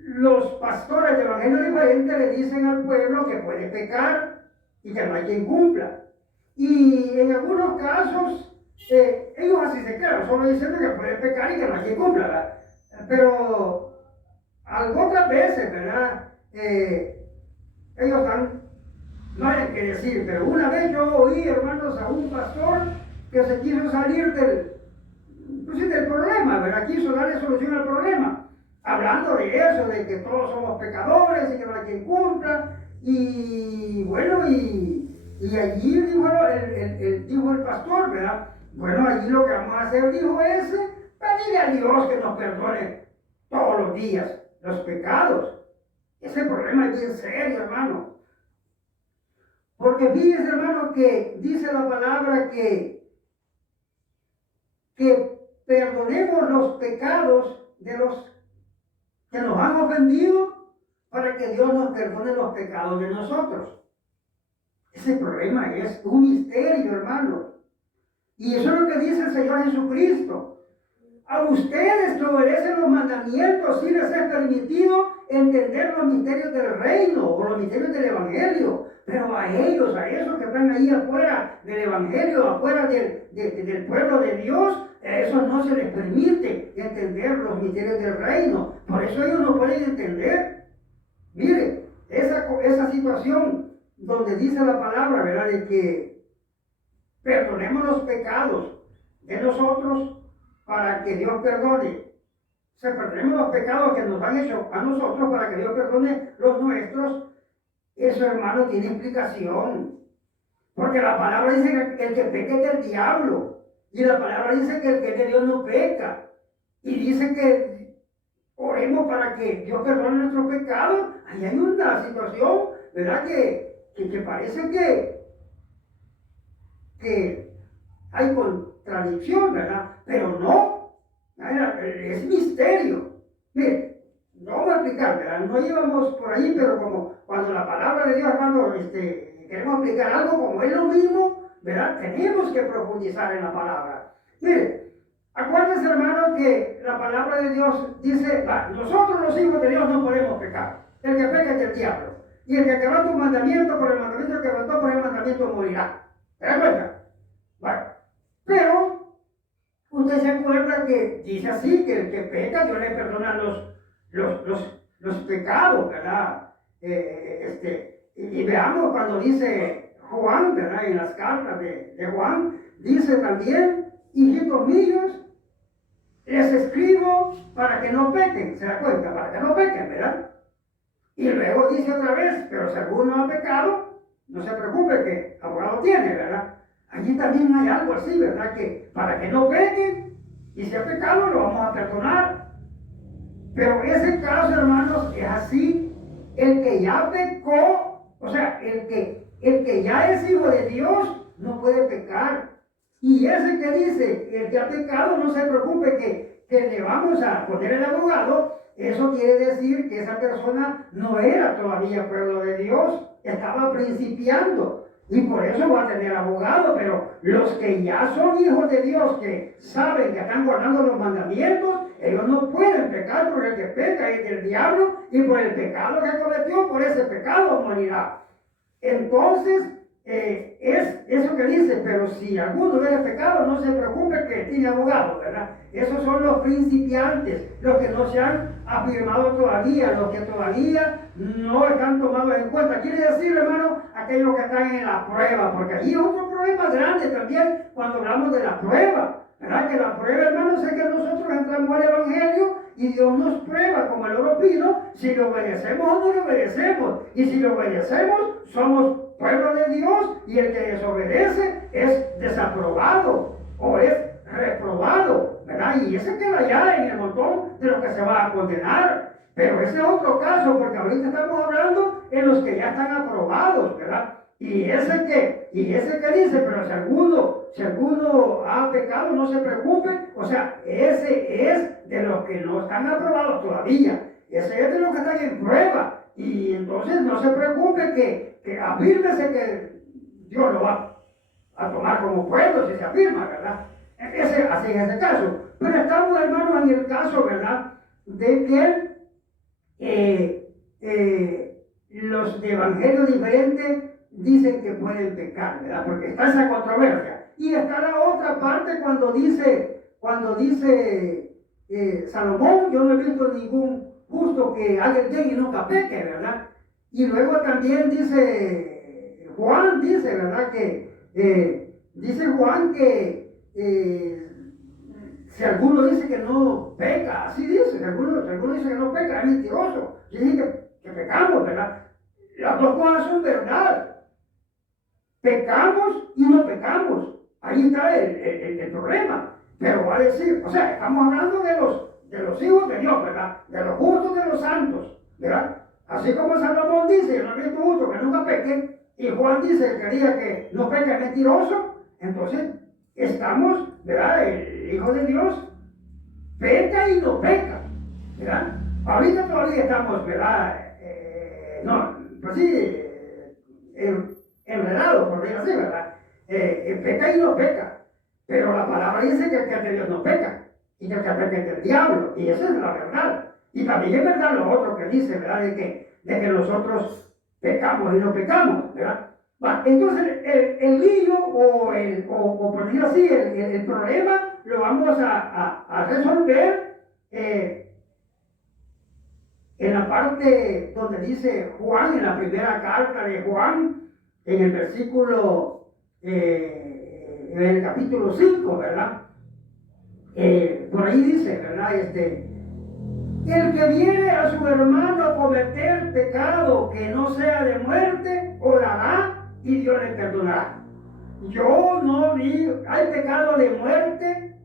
los pastores de evangelio diferente le dicen al pueblo que puede pecar y que no hay quien cumpla. Y en algunos casos, ellos así se quedan, solo diciendo que puede pecar y que no hay quien cumpla, ¿verdad? Pero algunas veces, ¿verdad? Ellos no hay que decir, pero una vez yo oí, hermanos, a un pastor que se quiso salir del problema, ¿verdad? Quiso darle solución al problema, hablando de eso, de que todos somos pecadores y que no hay quien cumpla. Y bueno, y allí dijo el pastor, ¿verdad? Bueno, allí lo que vamos a hacer, dijo, es pedirle a Dios que nos perdone todos los días los pecados. Ese problema es bien serio, hermano. Porque fíjense, hermano, que dice la palabra que perdonemos los pecados de los que nos han ofendido, para que Dios nos perdone los pecados de nosotros. Ese problema es un misterio, hermano. Y eso es lo que dice el Señor Jesucristo. A ustedes que obedecen los mandamientos, sí les es permitido entender los misterios del reino o los misterios del evangelio. Pero a ellos, a esos que están ahí afuera del evangelio, afuera del pueblo de Dios, a eso no se les permite entender los misterios del reino. Por eso ellos no pueden entender. Mire, esa situación donde dice la palabra, ¿verdad?, de que perdonemos los pecados de nosotros para que Dios perdone. O sea, perdonemos los pecados que nos han hecho a nosotros para que Dios perdone los nuestros. Eso, hermano, tiene explicación. Porque la palabra dice que el que peca es del diablo. Y la palabra dice que el que es de Dios no peca. Y dice que oremos para que Dios perdone nuestros pecados. Ahí hay una situación, ¿verdad?, que parece que hay contradicción, ¿verdad? Pero no, es misterio. Mire, no vamos a explicar, ¿verdad? No íbamos por ahí, pero como cuando la palabra de Dios, hermano, queremos explicar algo como es lo mismo, ¿verdad? Tenemos que profundizar en la palabra. Mire, acuérdense, hermano, que la palabra de Dios dice, nosotros los hijos de Dios no podemos pecar. El que peca es del diablo. Y el que quebranta un mandamiento por el mandamiento que quebrantó por el mandamiento morirá. ¿Se dan cuenta? Bueno, pero usted se acuerda que dice así, que el que peca, Dios le perdona los pecados, ¿verdad? Y veamos cuando dice Juan, ¿verdad? En las cartas de Juan, dice también, hijitos míos, les escribo para que no pequen, ¿se da cuenta? Para que no pequen, ¿verdad? Y luego dice otra vez, pero si alguno ha pecado, no se preocupe que abogado tiene, ¿verdad? Allí también hay algo así, ¿verdad? Que para que no pequen, y si ha pecado, lo vamos a perdonar. Pero ese caso, hermanos, es así. El que ya pecó, o sea, el que ya es hijo de Dios, no puede pecar. Y ese que dice, el que ha pecado, no se preocupe que le vamos a poner el abogado, eso quiere decir que esa persona no era todavía pueblo de Dios, estaba principiando. Y por eso va a tener abogado, pero los que ya son hijos de Dios, que saben que están guardando los mandamientos, ellos no pueden pecar, por el que peca es del diablo, y por el pecado que cometió, por ese pecado morirá. Entonces, es eso que dice, pero si alguno hubiera pecado, no se preocupe que tiene abogado, ¿verdad? Esos son los principiantes, los que no se han afirmado todavía, los que todavía no están tomados en cuenta. Quiere decir, hermano, aquellos que están en la prueba, porque ahí es otro problema grande también cuando hablamos de la prueba, ¿verdad? Que la prueba, hermanos, es que nosotros entramos al Evangelio y Dios nos prueba como el oro fino, si lo obedecemos o no lo obedecemos. Y si lo obedecemos, somos pueblo de Dios, y el que desobedece es desaprobado o es reprobado, ¿verdad? Y ese queda ya en el montón de lo que se va a condenar. Pero ese es otro caso, porque ahorita estamos hablando en los que ya están aprobados, ¿verdad? Y ese que dice, pero si alguno ha pecado, no se preocupe. O sea, ese es de los que no están aprobados todavía. Ese es de los que están en prueba. Y entonces no se preocupe que afírmese que Dios lo va a tomar como pueblo si se afirma, ¿verdad? Así es ese caso. Pero estamos, hermanos, en el caso, ¿verdad? De que los de evangelios diferentes dicen que pueden pecar, ¿verdad? Porque está esa controversia. Y está la otra parte cuando dice Salomón, yo no he visto ningún justo que haga el bien y nunca peque, ¿verdad? Y luego también dice Juan, dice, ¿verdad? Que dice Juan que si alguno dice que no peca, así dice, si alguno dice que no peca, es mentiroso. Y dice que pecamos, ¿verdad? Las dos cosas son verdad. Pecamos y no pecamos. Ahí está el problema. Pero va a decir, o sea, estamos hablando de los hijos de Dios, ¿verdad? De los justos, de los santos, ¿verdad? Así como Salomón dice, yo no he visto justo que nunca pequen, y Juan dice que diga que no peca es mentiroso. Entonces, estamos, ¿verdad? El Hijo de Dios peca y no peca, ¿verdad? Ahorita todavía estamos, ¿verdad? No, pues sí, enredado, por decirlo así, ¿verdad? Peca y no peca. Pero la palabra dice que el que es de Dios no peca, y que el que peca es del diablo, y esa es la verdad. Y también es verdad lo otro que dice, ¿verdad? De que nosotros pecamos y no pecamos, ¿verdad? Entonces, el lío o por decirlo así, el problema lo vamos a resolver en la parte donde dice Juan, en la primera carta de Juan, en el versículo, en el capítulo 5, ¿verdad? Por ahí dice, ¿verdad? El que viene a su hermano a cometer pecado que no sea de muerte, orará y Dios le perdonará. Yo no digo, hay pecado de muerte,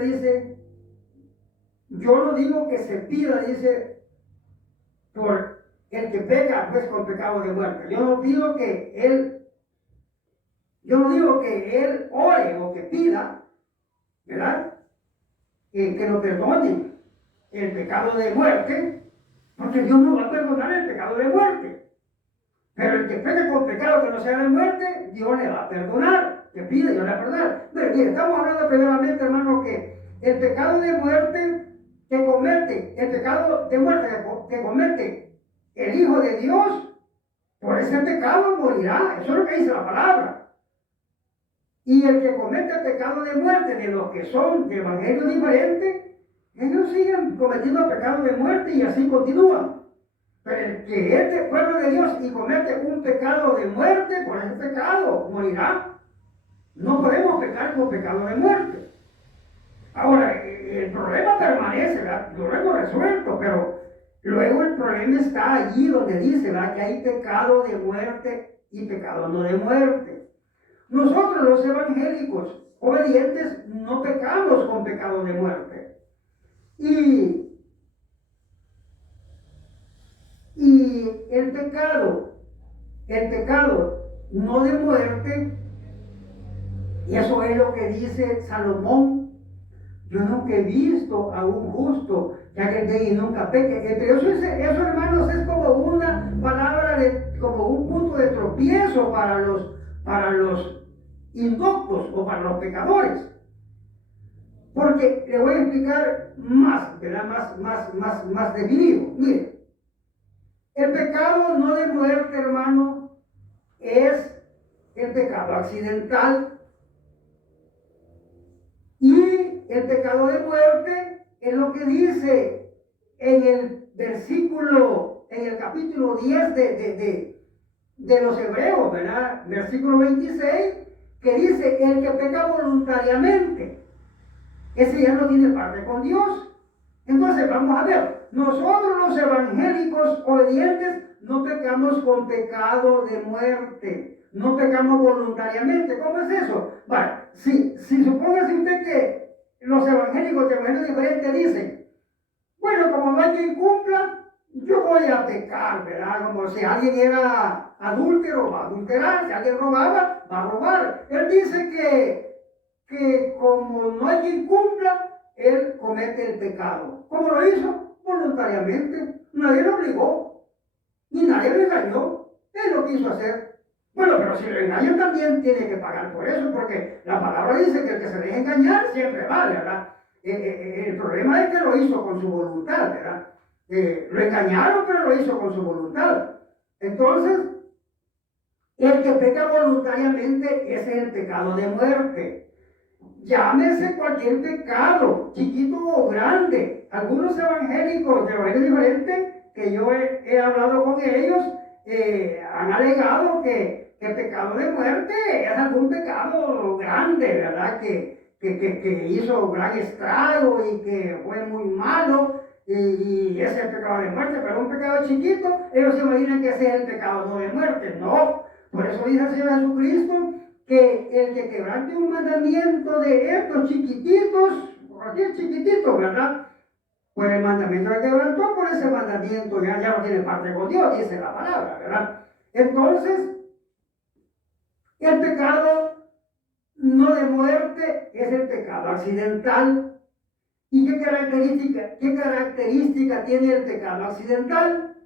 dice. Yo no digo que se pida, dice, por el que peca, pues con pecado de muerte. Yo no digo que él ore o que pida, ¿verdad? Que lo perdonen el pecado de muerte, porque Dios no va a perdonar el pecado de muerte. Pero el que peca con pecado que no sea de muerte, Dios le va a perdonar, que pide, Dios le va a perdonar. Pero bien, estamos hablando primeramente, hermano, que el pecado de muerte que comete, que comete el Hijo de Dios, por ese pecado morirá. Eso es lo que dice la palabra. Y el que comete el pecado de muerte, de los que son de evangelio diferente, ellos siguen cometiendo pecado de muerte y así continúan. Pero el que es del pueblo de Dios y comete un pecado de muerte, por ese pecado morirá. No podemos pecar con pecado de muerte. Ahora, el problema permanece, ¿verdad? Lo hemos resuelto, pero luego el problema está allí donde dice, ¿verdad? Que hay pecado de muerte y pecado no de muerte. Nosotros los evangélicos obedientes no pecamos con pecado de muerte. Y el pecado no de muerte Y eso es lo que dice Salomón. Yo nunca he visto a un justo que haga y nunca peque. Pero eso, hermanos, es como una palabra, como un punto de tropiezo para los indoctos o para los pecadores. Porque le voy a explicar más, ¿verdad? Más definido. Mire, el pecado no de muerte, hermano, es el pecado accidental. Y el pecado de muerte es lo que dice en el versículo, en el capítulo 10 de los Hebreos, ¿verdad? Versículo 26, que dice, el que peca voluntariamente, ese ya no tiene parte con Dios. Entonces, vamos a ver, nosotros los evangélicos obedientes no pecamos con pecado de muerte, no pecamos voluntariamente. ¿Cómo es eso? Vale, si supóngase usted que los evangélicos de evangelio diferente dicen, bueno, como no hay quien cumpla, yo voy a pecar, ¿verdad? Como si alguien era adúltero, va a adulterar, si alguien robaba, va a robar. Él dice que como no hay quien cumpla, él comete el pecado. ¿Cómo lo hizo? Voluntariamente. Nadie lo obligó, ni nadie lo engañó. Él lo quiso hacer. Bueno, pero si lo engañan también tiene que pagar por eso, porque la palabra dice que el que se deje engañar siempre vale, ¿verdad? El problema es que lo hizo con su voluntad, ¿verdad? Lo engañaron, pero lo hizo con su voluntad. Entonces, el que peca voluntariamente, ese es el pecado de muerte. Llámese cualquier pecado, chiquito o grande. Algunos evangélicos de evangelio diferente, que yo he hablado con ellos, han alegado que el pecado de muerte es algún pecado grande, ¿verdad? Que hizo gran estrago y que fue muy malo, y ese es el pecado de muerte. Pero un pecado chiquito, ellos se imaginan que ese es el pecado no de muerte. No, por eso dice el Señor Jesucristo que el que quebrante un mandamiento de estos chiquititos, aquí es chiquitito, ¿verdad? Pues el mandamiento que quebrantó, por ese mandamiento ya no tiene parte con Dios, dice la palabra, ¿verdad? Entonces, el pecado no de muerte es el pecado accidental. ¿Y qué característica tiene el pecado accidental?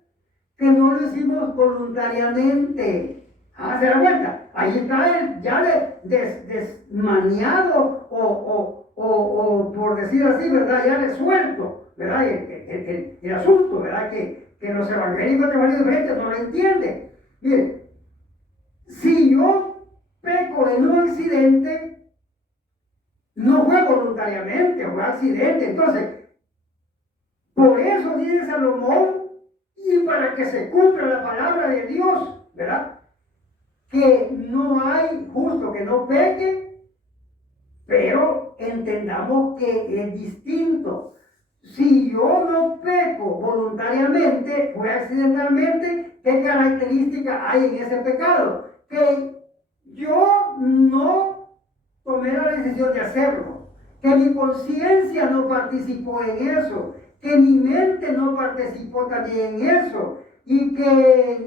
Que no lo hicimos voluntariamente. ¿Se da cuenta? Ahí está él ya desmañado o por decir así, ¿verdad? Ya resuelto, ¿verdad? El asunto, ¿verdad? Que los evangélicos de varios diferentes no lo entienden. Miren, si yo peco en un accidente, no fue voluntariamente, fue accidente. Entonces, por eso dice Salomón, y para que se cumpla la palabra de Dios, ¿verdad? Que no hay justo que no peque, pero entendamos que es distinto. Si yo no peco voluntariamente, fue accidentalmente, ¿qué característica hay en ese pecado? Que yo no tomé la decisión de hacerlo, que mi conciencia no participó en eso, que mi mente no participó también en eso, y que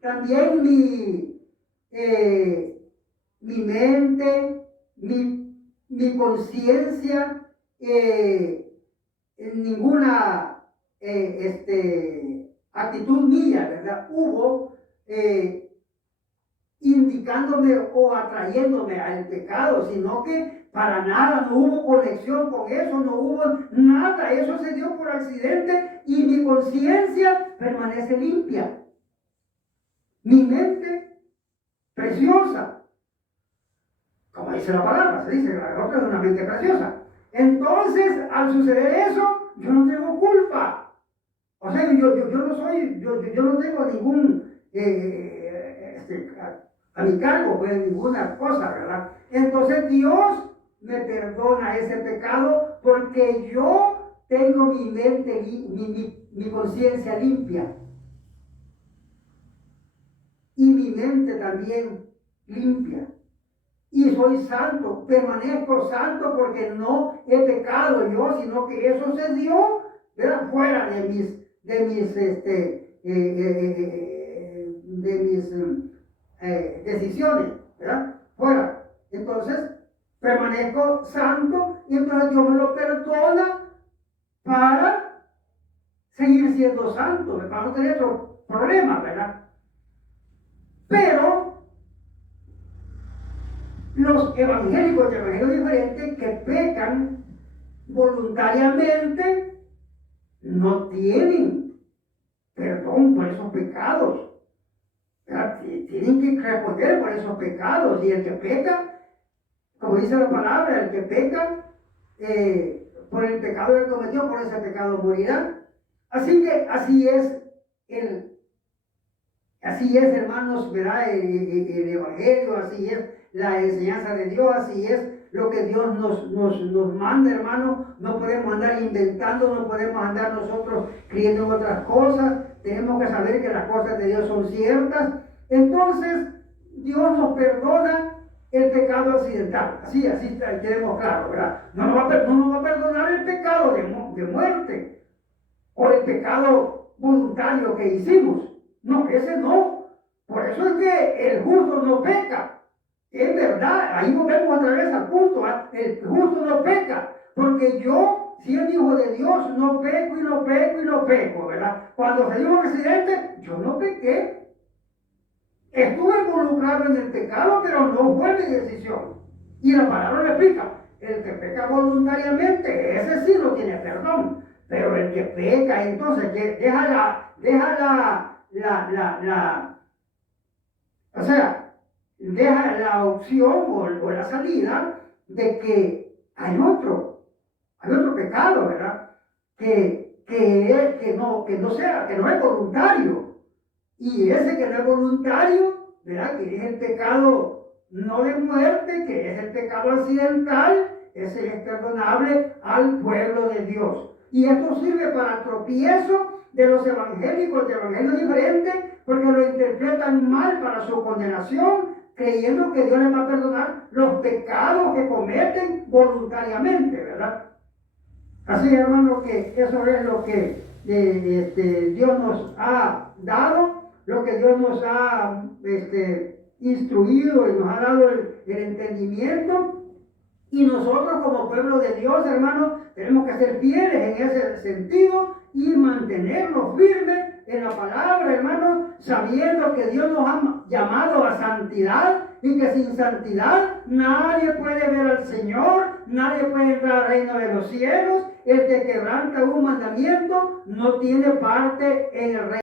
también mi mente, mi conciencia, en ninguna actitud mía, ¿verdad? Hubo indicándome o atrayéndome al pecado, sino que para nada, no hubo conexión con eso, no hubo nada, eso se dio por accidente y mi conciencia permanece limpia. Mi mente preciosa, como dice la palabra, se dice, la otra es una mente preciosa. Entonces, al suceder eso, yo no tengo culpa. O sea, yo no tengo ningún a mi cargo, pues ninguna cosa, ¿verdad? Entonces Dios me perdona ese pecado porque yo tengo mi mente, mi conciencia limpia. Y mi mente también limpia. Y soy santo, permanezco santo porque no he pecado yo, sino que eso se dio, ¿verdad? Fuera de mis decisiones, ¿verdad? Fuera. entonces permanezco santo y entonces Dios me lo perdona para seguir siendo santo, para no tener otro problema, ¿verdad? Pero los evangélicos de evangelio diferente que pecan voluntariamente no tienen perdón por esos pecados. Tienen que responder por esos pecados. Y el que peca, como dice la palabra, el que peca por el pecado que cometió, por ese pecado morirá. Así que así es, hermanos, ¿verdad? El evangelio, así es la enseñanza de Dios, así es lo que Dios nos manda, hermano. No podemos andar inventando, no podemos andar nosotros creyendo en otras cosas. Tenemos que saber que las cosas de Dios son ciertas. Entonces, Dios nos perdona el pecado accidental. Así tenemos claro, ¿verdad? No nos va a perdonar el pecado de muerte o el pecado voluntario que hicimos. No, ese no. Por eso es que el justo no peca. Es verdad, ahí volvemos otra vez al punto, ¿eh? El justo no peca, porque yo, siendo hijo de Dios, no peco y no peco y no peco, ¿verdad? Cuando se dio un accidente, yo no pequé. Estuve involucrado en el pecado, pero no fue mi decisión. Y la palabra le explica, el que peca voluntariamente, ese sí no tiene perdón. Pero el que peca, entonces, que deja la opción o la salida de que hay otro pecado, ¿verdad? Que no es voluntario. Y ese que no es voluntario, ¿verdad? Que es el pecado no de muerte, que es el pecado accidental, ese es perdonable al pueblo de Dios. Y esto sirve para el tropiezo de los evangélicos, de evangelios diferentes, porque lo interpretan mal para su condenación, creyendo que Dios les va a perdonar los pecados que cometen voluntariamente, ¿verdad? Así, hermano, que eso es lo que Dios nos ha dado, lo que Dios nos ha instruido y nos ha dado el entendimiento. Y nosotros como pueblo de Dios, hermano, tenemos que ser fieles en ese sentido y mantenernos firmes en la palabra, hermano, sabiendo que Dios nos ha llamado a santidad y que sin santidad nadie puede ver al Señor, nadie puede entrar al reino de los cielos. El que quebranta un mandamiento no tiene parte en el reino.